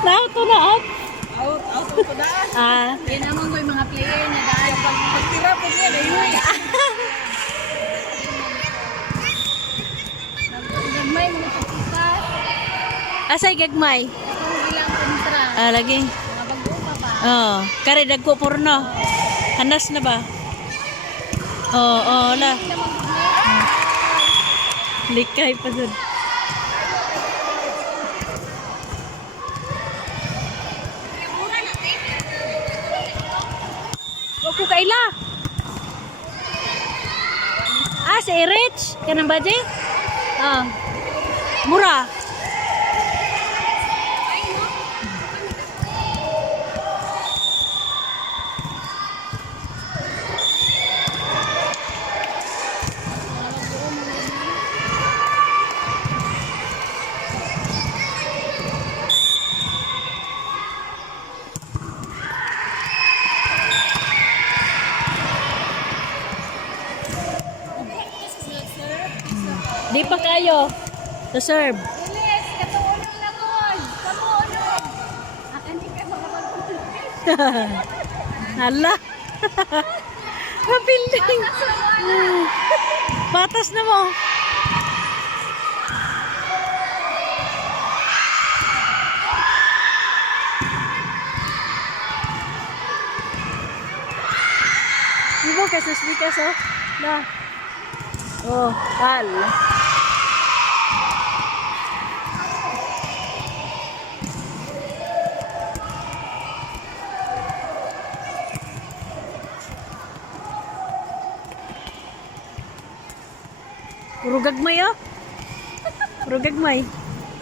Lahat to na out. Out to daan. Ah. Yan naman ko yung mga player na dahil pagtira po niya, ayun. Nagmay mga pagkikas. Asay gagmay. Kung ilang kontra. Ah, lagi. Mga bago pa ba? Oh, kare dagko porno. Hanas na ba? Oh, la. Likay pa dun. Opo kaila. Ah, si Rich. Kanang baje? Ah. Mura. Di pa kayo. To serve. Bilis, katulong na ko. Kamulong. Akan di ka makapagpulong. Hala. Mabiling. Patas na mo. Ibo kasi speakers oh. Na. Oh, hal. Puro gagmay oh. Puro gagmay.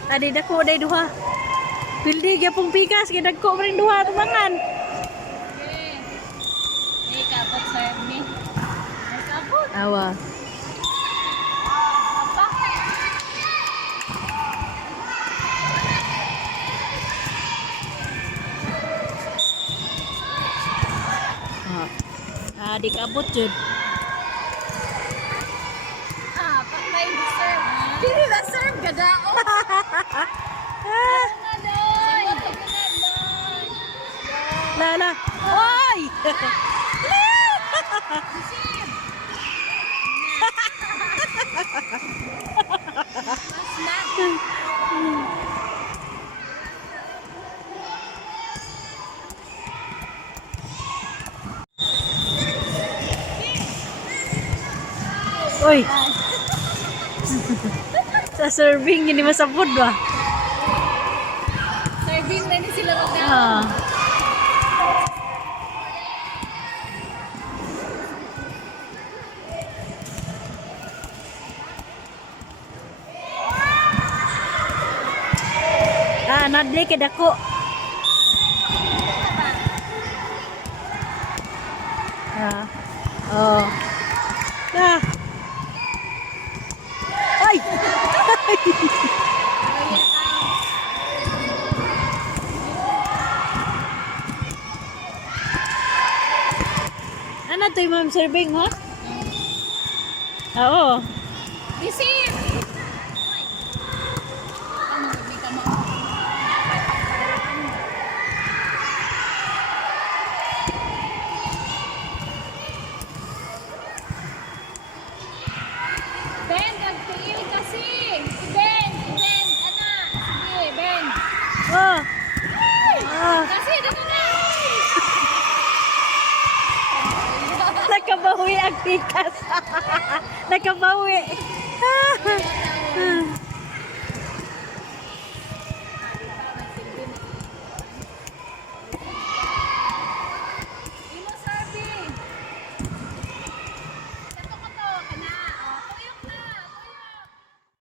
Adi dako day duha. Pildi gyapong pikas kay dagko rin duha tumangan. Eh, kapot serve me. Ay, kapot. Awa. Di kabot jud. Patay na serve. Dili na serve, gadao. Lala. Oy! Oy. Sa serving ini masapod ba? Serving na ni sila mag Ah. Nadli kay dako. Oh. Ay. Ano to yung ma'am serving mo? Oo. Receive! Ben, nagtiil kasi! Si Ben! Anak! Sige, Ben! Oh. Kasi, dito na! Nakabawi ang tikas. Nakabawi.